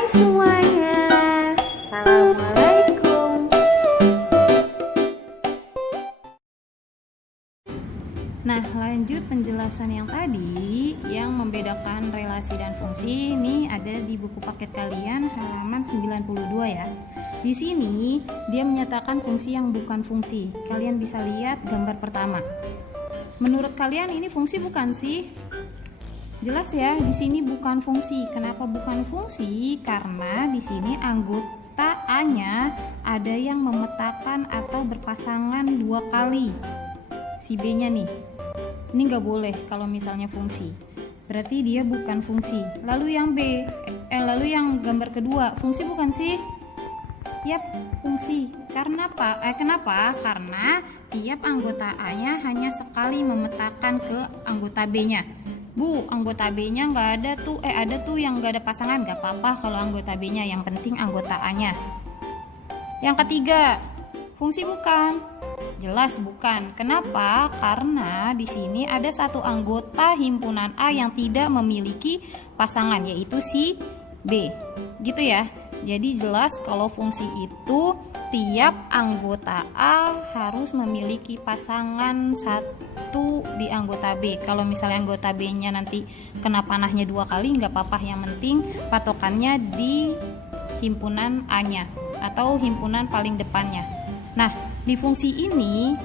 Hai semuanya, Assalamualaikum. Nah, lanjut penjelasan yang tadi yang membedakan relasi dan fungsi. Ini ada di buku paket kalian halaman 92 ya. Di sini dia menyatakan fungsi yang bukan fungsi. Kalian bisa lihat gambar pertama. Menurut kalian ini fungsi bukan sih? Jelas ya, di sini bukan fungsi. Kenapa bukan fungsi? Karena di sini anggota A-nya ada yang memetakan atau berpasangan 2 kali. Si B-nya nih. Ini nggak boleh kalau misalnya fungsi. Berarti dia bukan fungsi. Lalu yang lalu yang gambar kedua, fungsi bukan sih? Yap, fungsi. Karena apa? Kenapa? Karena tiap anggota A-nya hanya sekali memetakan ke anggota B-nya. Bu, anggota B-nya nggak ada tuh, ada tuh yang nggak ada pasangan, nggak apa-apa kalau anggota B-nya, yang penting anggota A-nya. Yang ketiga, fungsi bukan? Jelas bukan. Kenapa? Karena di sini ada satu anggota himpunan A yang tidak memiliki pasangan, yaitu si B. Gitu ya. Jadi jelas kalau fungsi itu tiap anggota A harus memiliki pasangan satu di anggota B. Kalau misalnya anggota B-nya nanti kena panahnya 2 kali nggak apa-apa, yang penting patokannya di himpunan A-nya atau himpunan paling depannya. Nah, di fungsi ini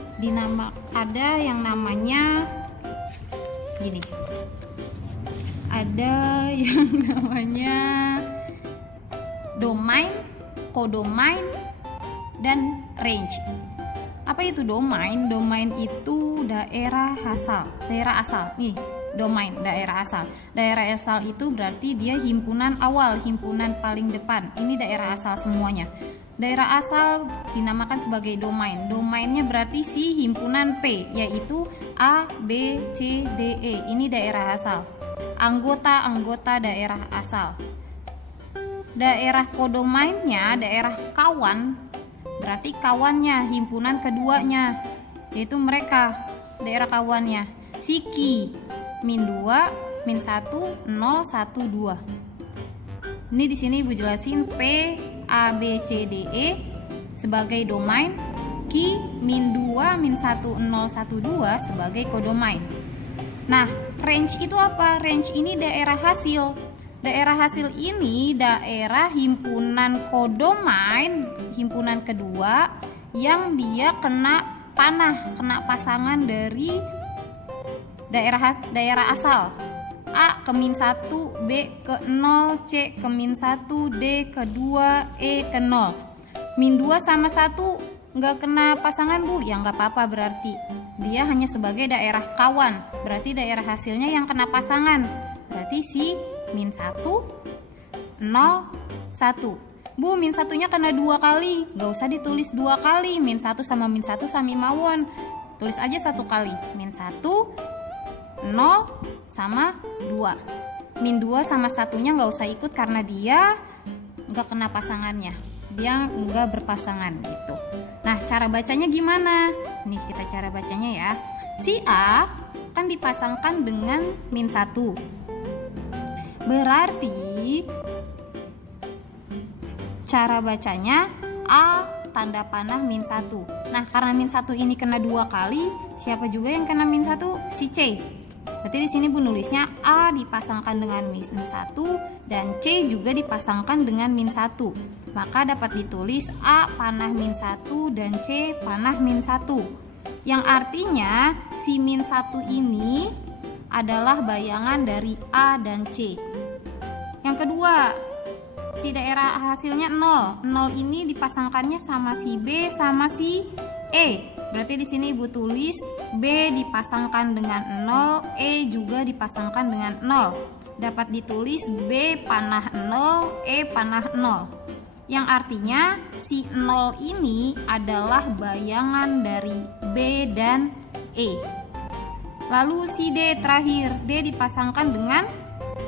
ada yang namanya gini. Ada yang namanya domain, kodomain, dan range. Apa itu domain? Domain itu daerah asal. Daerah asal. Nih, domain, daerah asal. Daerah asal itu berarti dia himpunan awal, himpunan paling depan. Ini daerah asal semuanya. Daerah asal dinamakan sebagai domain. Domainnya berarti si himpunan P, yaitu A, B, C, D, E. Ini daerah asal. Anggota-anggota daerah asal. Daerah kodomainnya daerah kawan, berarti kawannya, himpunan keduanya, yaitu mereka, daerah kawannya. Siki, min 2, min 1, 0, 1, 2. Ini di sini Ibu jelasin P, A, B, C, D, E sebagai domain, Ki, min 2, min 1, 0, 1, 2 sebagai kodomain. Nah, range itu apa? Range ini daerah hasil. Daerah hasil ini daerah himpunan kodomain, himpunan kedua yang dia kena panah, kena pasangan dari daerah asal. A ke min 1, B ke 0, C ke min 1, D ke 2, E ke 0. Min 2 sama 1 nggak kena pasangan Bu, ya nggak apa-apa, berarti dia hanya sebagai daerah kawan. Berarti daerah hasilnya yang kena pasangan. Berarti si min 1, 0, 1. Bu, min 1-nya kena 2 kali. Gak usah ditulis 2 kali. Min 1 sama min 1 sami mawon. Tulis aja 1 kali. Min 1, 0, sama 2. Min 2 sama 1-nya gak usah ikut karena dia gak kena pasangannya. Dia gak berpasangan gitu. Nah, cara bacanya gimana? Nih kita cara bacanya ya. Si A kan dipasangkan dengan min 1. Berarti cara bacanya A tanda panah min 1. Nah, karena min 1 ini kena 2 kali, siapa juga yang kena min 1? Si C. Berarti di sini Bu nulisnya A dipasangkan dengan min 1 dan C juga dipasangkan dengan min 1. Maka dapat ditulis A panah min 1 dan C panah min 1. Yang artinya si min 1 ini adalah bayangan dari A dan C. Yang kedua, si daerah hasilnya 0. 0 ini dipasangkannya sama si B sama si E. Berarti di sini Ibu tulis B dipasangkan dengan 0, E juga dipasangkan dengan 0. Dapat ditulis B panah 0, E panah 0. Yang artinya si 0 ini adalah bayangan dari B dan E. Lalu si D terakhir, D dipasangkan dengan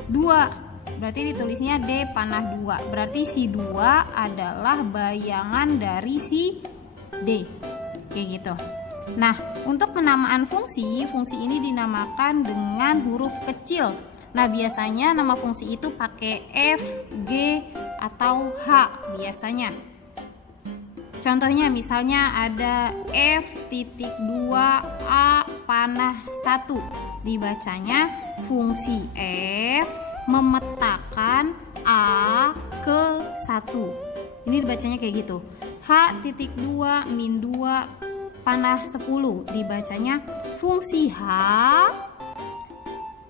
2. Berarti ditulisnya D panah 2. Berarti si 2 adalah bayangan dari si D. Kayak gitu. Nah, untuk penamaan fungsi ini dinamakan dengan huruf kecil. Nah, biasanya nama fungsi itu pakai F, G, atau H biasanya. Contohnya misalnya ada F.2A panah 1. Dibacanya fungsi F memetakan A ke 1. Ini dibacanya kayak gitu. H.2 min 2 panah 10. Dibacanya fungsi H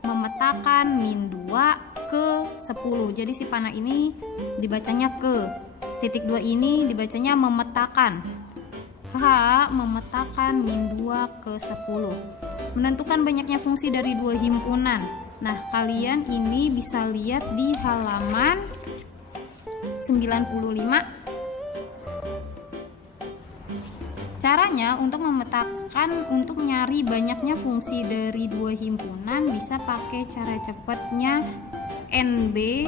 memetakan min 2 ke 10. Jadi si panah ini dibacanya ke. Titik 2 ini dibacanya memetakan. H memetakan min 2 ke 10. Menentukan banyaknya fungsi dari dua himpunan. Nah, kalian ini bisa lihat di halaman 95. Caranya untuk memetakan, untuk nyari banyaknya fungsi dari dua himpunan bisa pakai cara cepatnya NB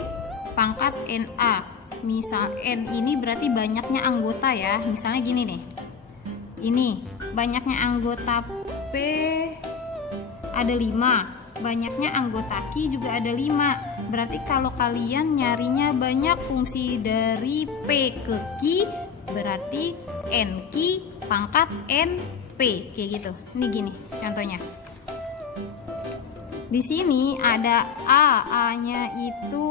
pangkat NA. Misal N ini berarti banyaknya anggota ya. Misalnya gini nih. Ini banyaknya anggota P ada 5. Banyaknya anggota Q juga ada 5. Berarti kalau kalian nyarinya banyak fungsi dari P ke Q, berarti NQ pangkat NP kayak gitu. Ini gini contohnya. Di sini ada A, A-nya itu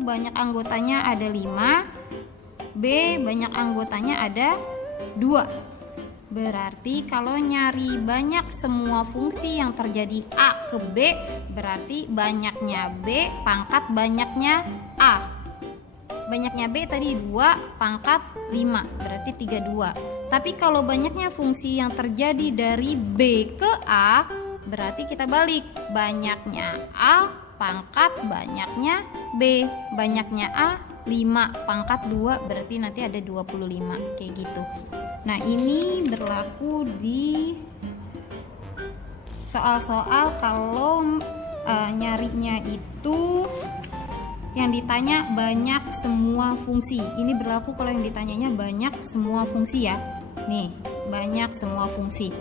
banyak anggotanya ada 5, B banyak anggotanya ada 2. Berarti kalau nyari banyak semua fungsi yang terjadi A ke B, berarti banyaknya B pangkat banyaknya A. Banyaknya B tadi 2 pangkat 5, berarti 32. Tapi kalau banyaknya fungsi yang terjadi dari B ke A, berarti kita balik, banyaknya A pangkat banyaknya B. Banyaknya A 5 pangkat 2, berarti nanti ada 25 kayak gitu. Nah, ini berlaku di soal-soal kalau nyarinya itu yang ditanya banyak semua fungsi. Ini berlaku kalau yang ditanyanya banyak semua fungsi ya. Nih, banyak semua fungsi.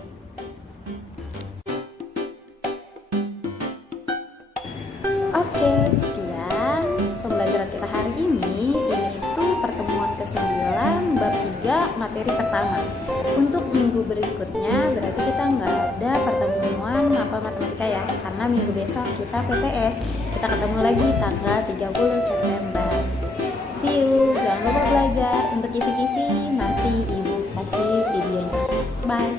Oke, sekian pembelajaran kita hari ini. Ini tuh pertemuan ke-9 bab 3 materi pertama. Untuk minggu berikutnya berarti kita nggak ada pertemuan mapel matematika ya, karena minggu besok kita PTS. Kita ketemu lagi tanggal 30 September. See you. Jangan lupa belajar. Untuk kisi-kisi nanti ibu kasih videonya. Bye.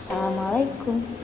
Assalamualaikum.